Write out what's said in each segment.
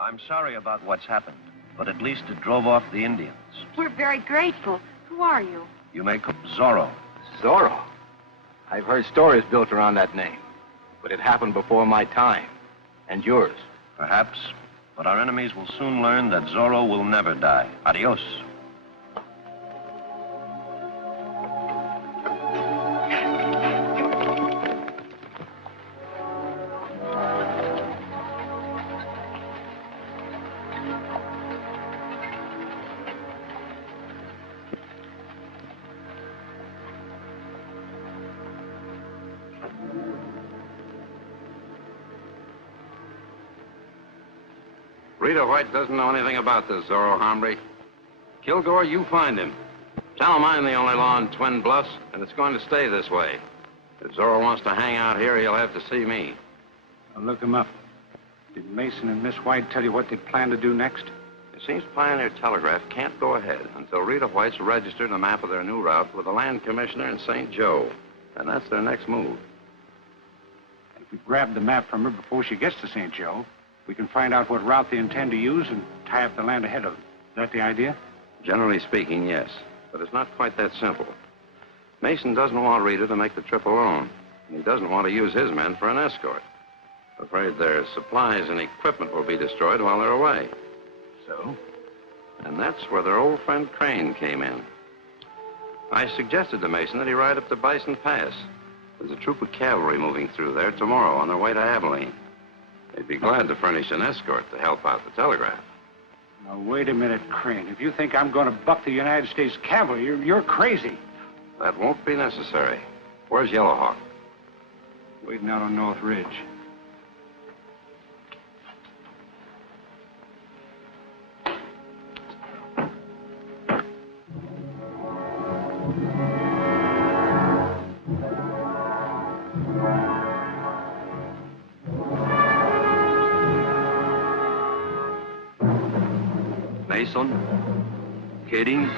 I'm sorry about what's happened, but at least it drove off the Indians. We're very grateful. Who are you? You may call Zorro. Zorro? I've heard stories built around that name, but it happened before my time. And yours. Perhaps, but our enemies will soon learn that Zorro will never die. Adios. Rita White doesn't know anything about this, Zorro Hombre. Kilgore, you find him. Tell him I'm the only law in Twin Bluffs, and it's going to stay this way. If Zorro wants to hang out here, he'll have to see me. I'll look him up. Did Mason and Miss White tell you what they plan to do next? It seems Pioneer Telegraph can't go ahead until Rita White's registered a map of their new route with the land commissioner in St. Joe. And that's their next move. If we grab the map from her before she gets to St. Joe, we can find out what route they intend to use and tie up the land ahead of them. Is that the idea? Generally speaking, yes. But it's not quite that simple. Mason doesn't want Rita to make the trip alone. And he doesn't want to use his men for an escort. Afraid their supplies and equipment will be destroyed while they're away. So? And that's where their old friend Crane came in. I suggested to Mason that he ride up to Bison Pass. There's a troop of cavalry moving through there tomorrow on their way to Abilene. They'd be glad to furnish an escort to help out the telegraph. Now, wait a minute, Crane. If you think I'm going to buck the United States cavalry, you're crazy. That won't be necessary. Where's Yellowhawk? Waiting out on North Ridge. Mason, heading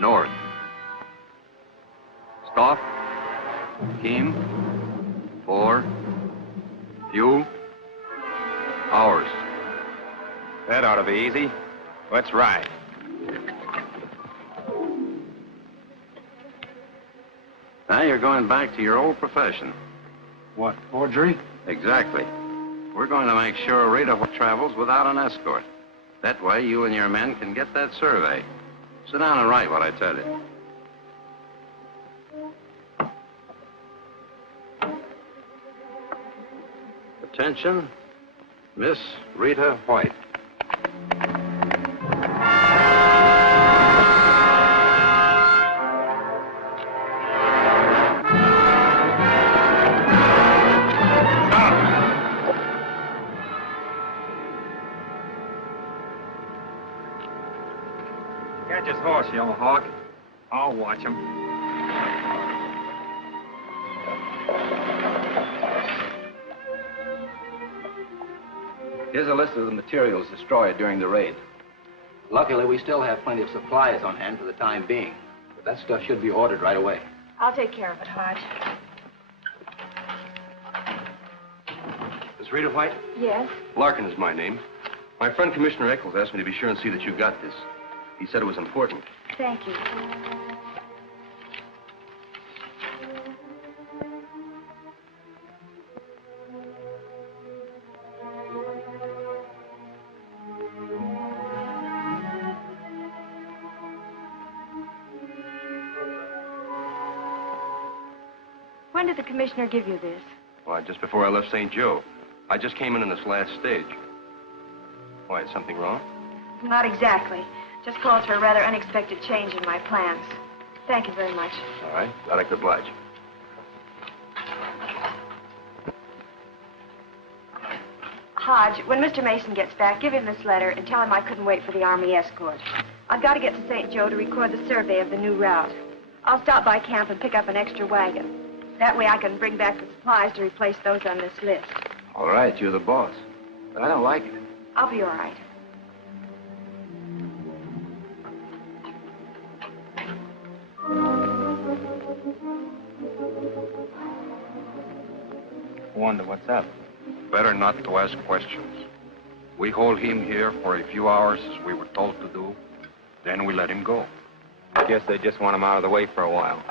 north. Stop. Team. 4. Fuel. Hours. That ought to be easy. Let's ride. Now you're going back to your old profession. What, forgery? Exactly. We're going to make sure Rita travels without an escort. That way, you and your men can get that survey. Sit down and write what I tell you. Attention, Miss Rita White. Catch his horse, Yellowhawk. I'll watch him. Here's a list of the materials destroyed during the raid. Luckily, we still have plenty of supplies on hand for the time being. But that stuff should be ordered right away. I'll take care of it, Hodge. Miss Rita White? Yes? Larkin is my name. My friend Commissioner Eccles asked me to be sure and see that you got this. He said it was important. Thank you. When did the commissioner give you this? Why, just before I left St. Joe. I just came in this last stage. Why, is something wrong? Not exactly. Just calls for a rather unexpected change in my plans. Thank you very much. All right, glad I could oblige. Hodge, when Mr. Mason gets back, give him this letter and tell him I couldn't wait for the Army escort. I've got to get to St. Joe to record the survey of the new route. I'll stop by camp and pick up an extra wagon. That way I can bring back the supplies to replace those on this list. All right, you're the boss. But I don't like it. I'll be all right. Wonder what's up. Better not to ask questions. We hold him here for a few hours as we were told to do. Then we let him go. Guess they just want him out of the way for a while.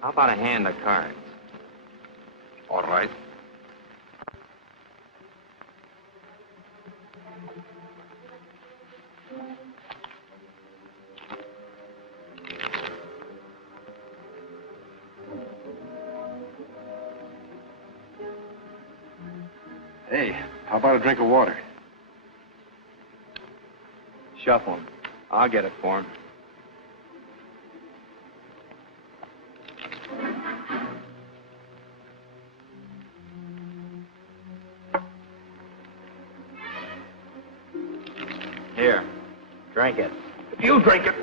How about a hand of cards? All right. Hey, how about a drink of water? Shuffle him. I'll get it for him. Here, drink it. You drink it.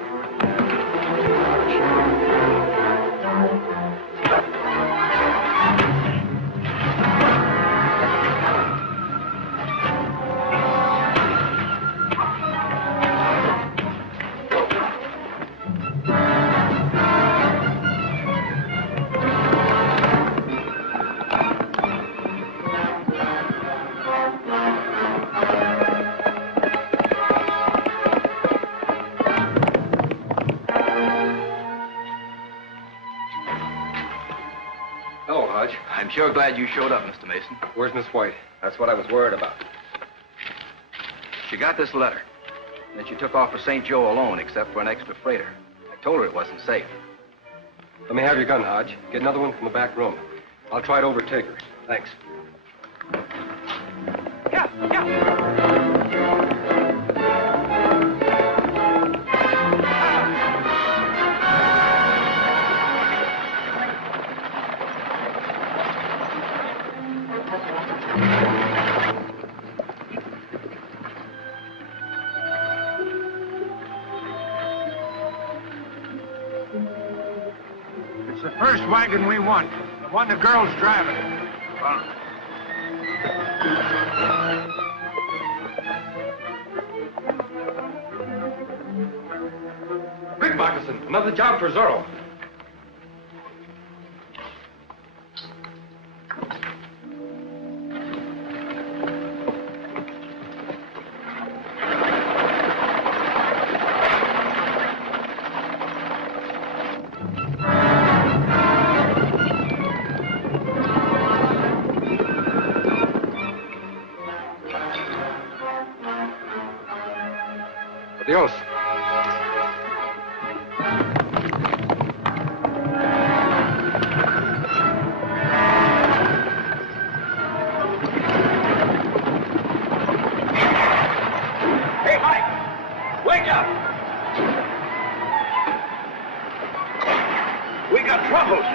Hello, Hodge. I'm sure glad you showed up, Mr. Mason. Where's Miss White? That's what I was worried about. She got this letter. Then she took off for St. Joe alone, except for an extra freighter. I told her it wasn't safe. Let me have your gun, Hodge. Get another one from the back room. I'll try to overtake her. Thanks. It's the first wagon we want. The one the girl's driving. Quick, Moccasin. Another job for Zorro. Adios. Hey, Mike! Wake up! We got troubles.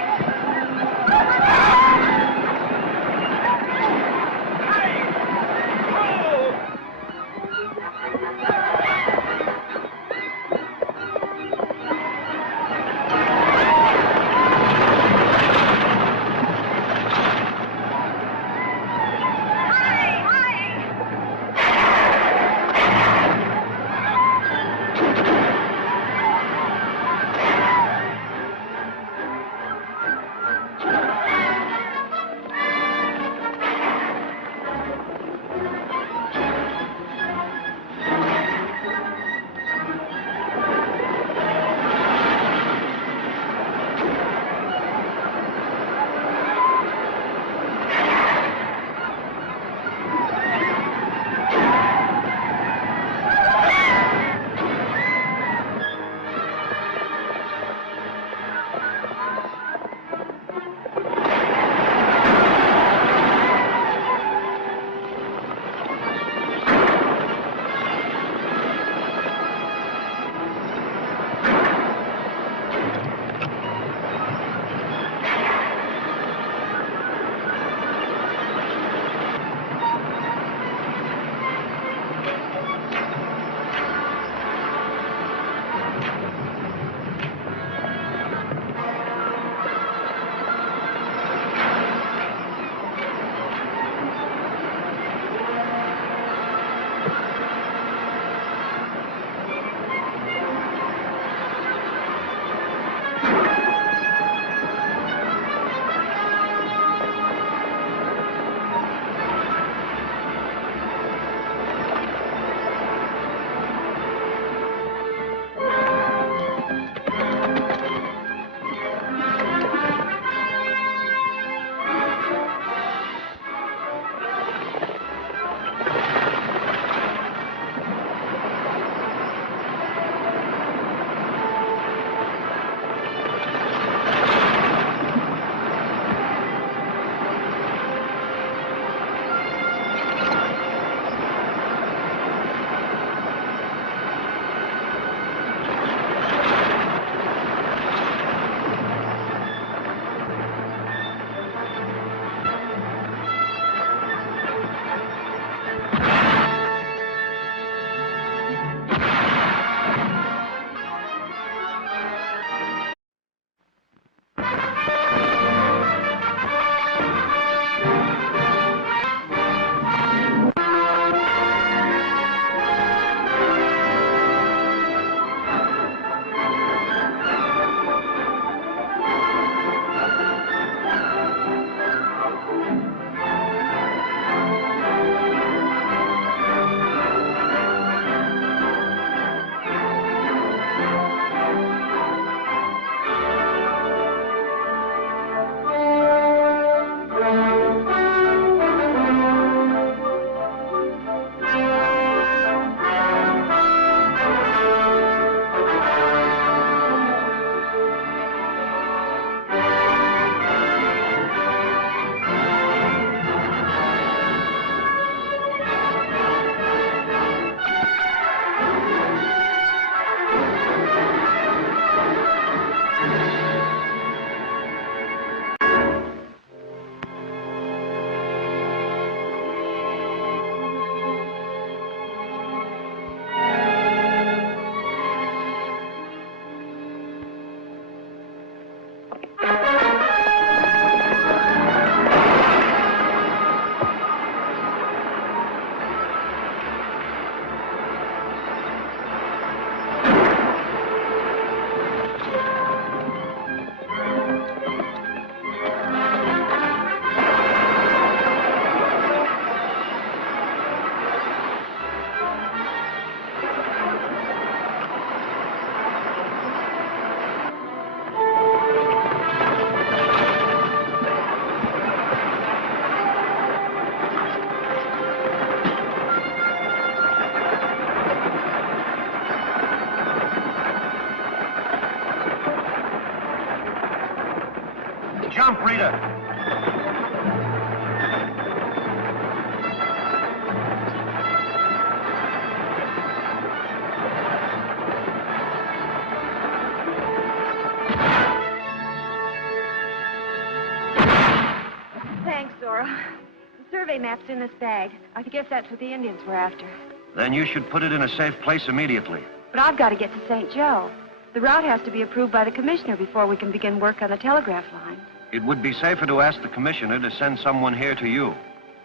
Thanks, Zorro. The survey map's in this bag. I guess that's what the Indians were after. Then you should put it in a safe place immediately. But I've got to get to St. Joe. The route has to be approved by the commissioner before we can begin work on the telegraph line. It would be safer to ask the commissioner to send someone here to you.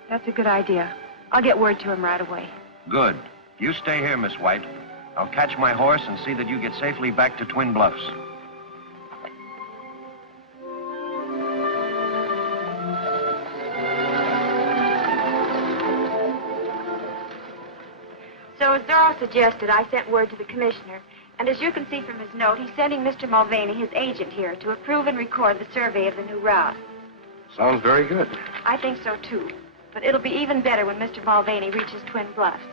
That's a good idea. I'll get word to him right away. Good. You stay here, Miss White. I'll catch my horse and see that you get safely back to Twin Bluffs. So as Zorro suggested, I sent word to the commissioner. And as you can see from his note, he's sending Mr. Mulvaney, his agent here, to approve and record the survey of the new route. Sounds very good. I think so, too. But it'll be even better when Mr. Mulvaney reaches Twin Bluffs.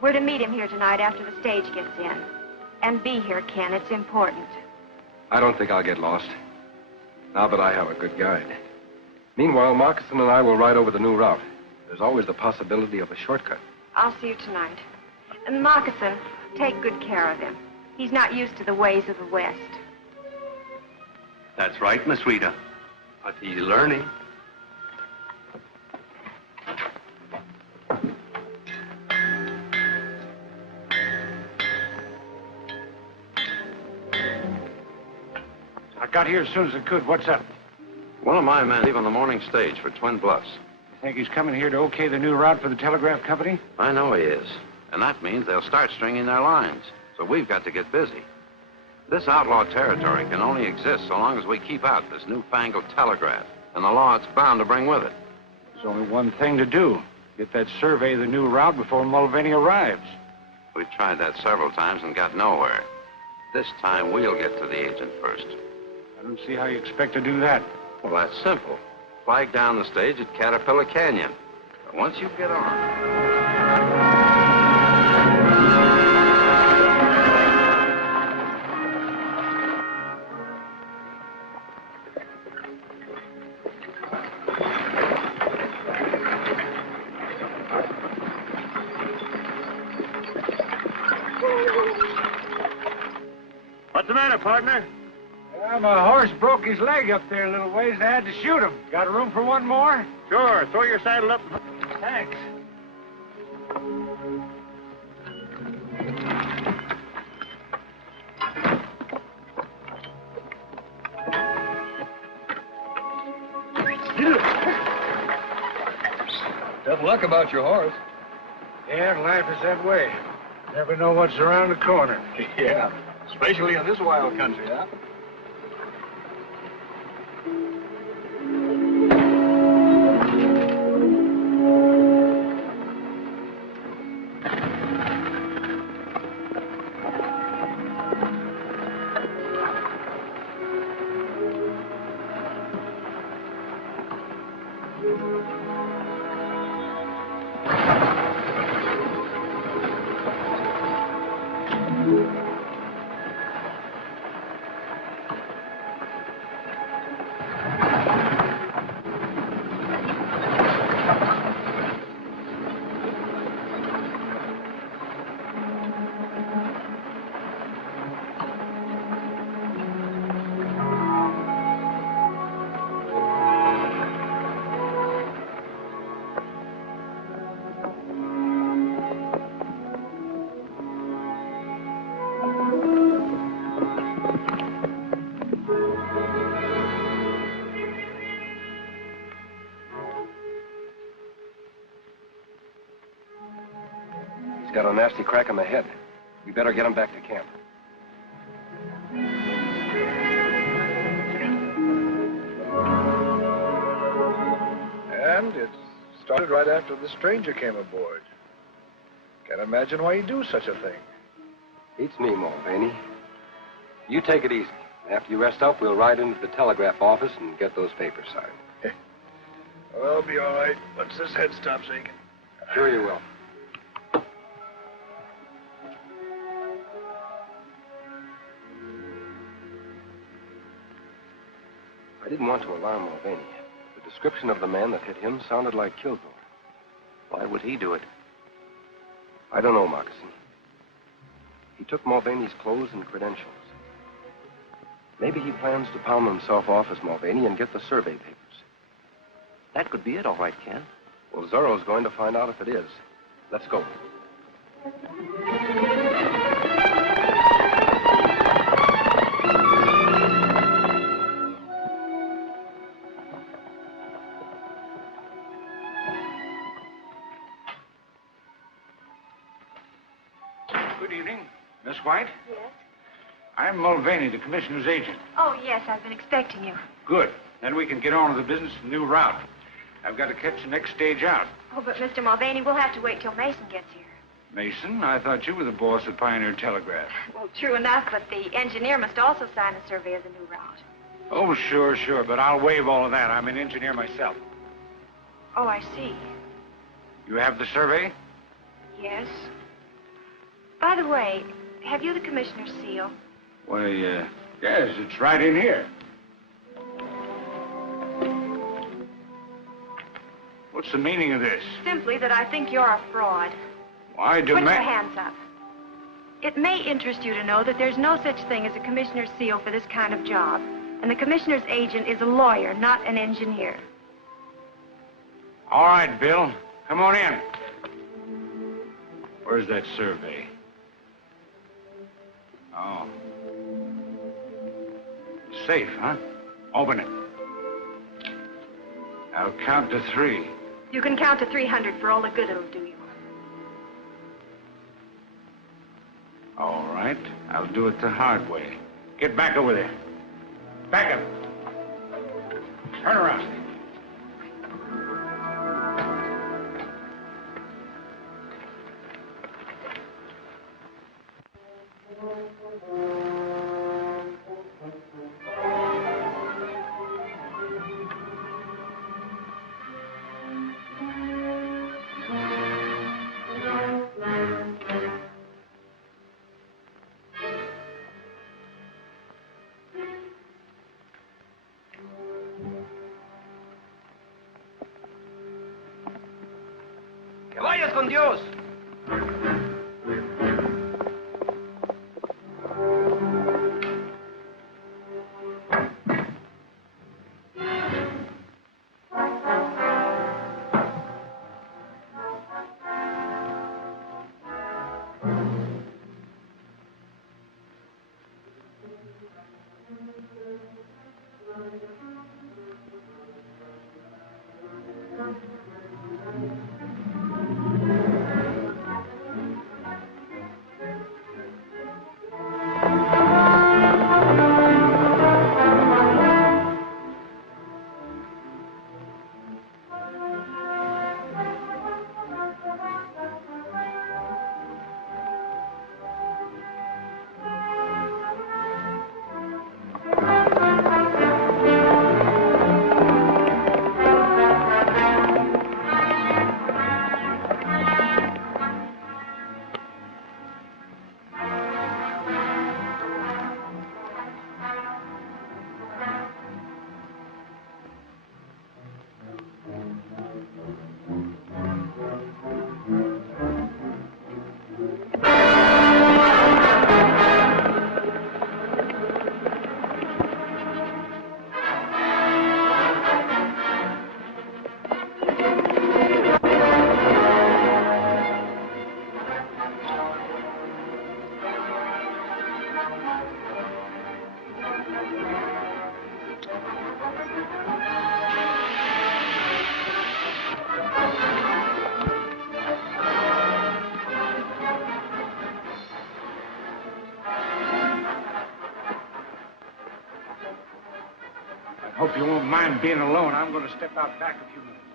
We're to meet him here tonight after the stage gets in. And be here, Ken. It's important. I don't think I'll get lost. Now that I have a good guide. Meanwhile, Moccasin and I will ride over the new route. There's always the possibility of a shortcut. I'll see you tonight. And Moccasin, take good care of him. He's not used to the ways of the West. That's right, Miss Rita. But he's learning. I got here as soon as I could. What's up? One of my men leave on the morning stage for Twin Bluffs. You think he's coming here to okay the new route for the telegraph company? I know he is. And that means they'll start stringing their lines. So we've got to get busy. This outlaw territory can only exist so long as we keep out this newfangled telegraph and the law it's bound to bring with it. There's only one thing to do. Get that survey of the new route before Mulvaney arrives. We've tried that several times and got nowhere. This time we'll get to the agent first. I don't see how you expect to do that. Well, that's simple. Flag down the stage at Caterpillar Canyon. But once you get on... What's the matter, partner? My horse broke his leg up there a little ways. I had to shoot him. Got room for one more? Sure. Throw your saddle up. Thanks. Tough luck about your horse. Yeah, life is that way. Never know what's around the corner. Yeah, especially in this wild country, huh? Got a nasty crack on the head. We better get him back to camp. And it started right after the stranger came aboard. Can't imagine why he'd do such a thing. Beats me, Mulvaney. You take it easy. After you rest up, we'll ride into the telegraph office and get those papers signed. Well, I'll be all right once this head stops aching. Sure you will. I didn't want to alarm Mulvaney. The description of the man that hit him sounded like Kilgore. Why would he do it? I don't know, Moccasin. He took Mulvaney's clothes and credentials. Maybe he plans to palm himself off as Mulvaney and get the survey papers. That could be it, all right, Ken. Well, Zorro's going to find out if it is. Let's go. Good evening. Miss White? Yes? I'm Mulvaney, the commissioner's agent. Oh, yes, I've been expecting you. Good. Then we can get on with the business of the new route. I've got to catch the next stage out. Oh, but Mr. Mulvaney, we'll have to wait till Mason gets here. Mason, I thought you were the boss of Pioneer Telegraph. Well, true enough, but the engineer must also sign a survey of the new route. Oh, sure, but I'll waive all of that. I'm an engineer myself. Oh, I see. You have the survey? Yes. By the way, have you the commissioner's seal? Why, yes, it's right in here. What's the meaning of this? Simply that I think you're a fraud. I Put your demand... hands up. It may interest you to know that there's no such thing as a commissioner's seal for this kind of job. And the commissioner's agent is a lawyer, not an engineer. All right, Bill. Come on in. Where's that survey? Oh. Safe, huh? Open it. I'll count to 3. You can count to 300 for all the good it'll do you. All right. I'll do it the hard way. Get back over there. Back up. Turn around. ¡Que vayas con Dios! Hope you won't mind being alone. I'm going to step out back a few minutes.